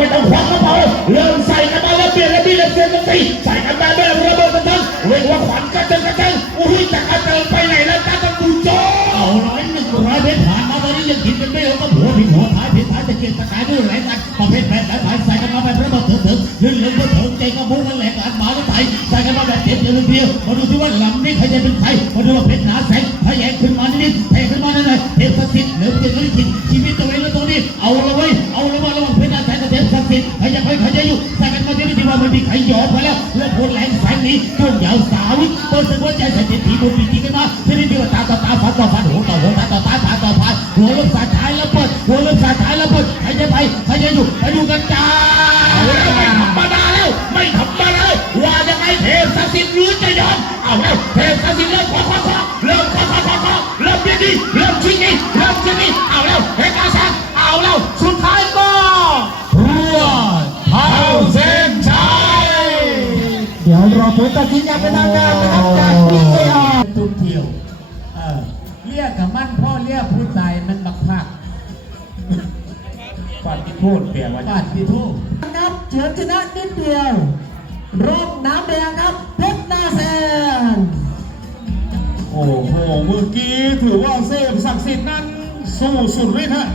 ไม่ต้องควักกระเป๋าเริ่มใส่กันมาแล้วเปลี่ยนแล้วมีแล้วเปลี่ยนแล้วตีใส่กันมาเรื่อยระเบิดกระทันเรียกว่าขวัญกระเจิงกระเจิงอุ้ยจะกระเจิงไปไหนแล้วจ้ากันกูโจเอาร้อยหนึ่งร้อยเพชรผ่านมาตอนนี้ยังกินกันไม่ลงก็หัวผิดหัวท้ายผิดท้ายจะเกียรตะกายด้วยแรงกันประเภทแปดสายสายใส่กันมาแบบระเบิดถึงถึงลื่นลื่นก็ถึงใจก็พุ่งกันแหลกอัดหมาก็ไถใส่กันมาแบบเจ็บเดียวเดียวมาดูที่ว่าลำนี้ใครจะเป็นใครมาดูว่าเพชรหนาแสงพยแยงขึ้นมานิดๆเทขึ้นมาหน่อยๆเทพสิทธิ์เหนือเกียรติฤทธิ์ชีวิตตัวเองแล้วตรงนี้เอาละเว้เอาละว่าระว่างเพชร ดิ์สิทธิ์ใครจะไปใครจะอยู่ส่กันมาที่นี่ที่ว่ามันมีใครยอมไปแล้วแล้วผลแรงแสงนี้ช่วงยาวสาวิเปิดหัวใจใส่เจ็บผีบุญปีกันมาที่นี่ที่ว่าตาต่อตาฟันต่อฟันหัวต่อหัวตาต่อตาตาต่อตาหัวลูกสาท้ายแล้วเปิดหัวลูกสาท้ายแล้วเปิดใครจะไปใครจะอยู่ไปดูกันจ้าไม่ธรรมดาแล้วไม่ธรรมดาแล้วว่ายังไงเทพศักดิ์สิทธิ์หรือจะยอมเอาแล้วเทพศักดิ์สิทธิ์เริ่มขอขอขอเริ่มขอขอขอขอเริ่มดีดีเริ่มชิงดีเริ่มชิงดีเอาแล้วเฮ เดี๋ยวรอผลตัดสินอย่างเป็นทางการนะครับจากพี่เออาร์ตุ้มเที่ยวเออเรียกกับมันพ่อเรียกผู้ตายมันบักพักก่อนที่พูดเปลี่ยนว่าบาดที่ทุกครับเฉินชนะนิดเดียวรอบน้ำแดงครับเพชรหน้าแสนโอ้โหเมื่อกี้ถือว่าเซฟศักดิ์สิทธิ์นั้นสู้สุดฤทธิ์ฮะ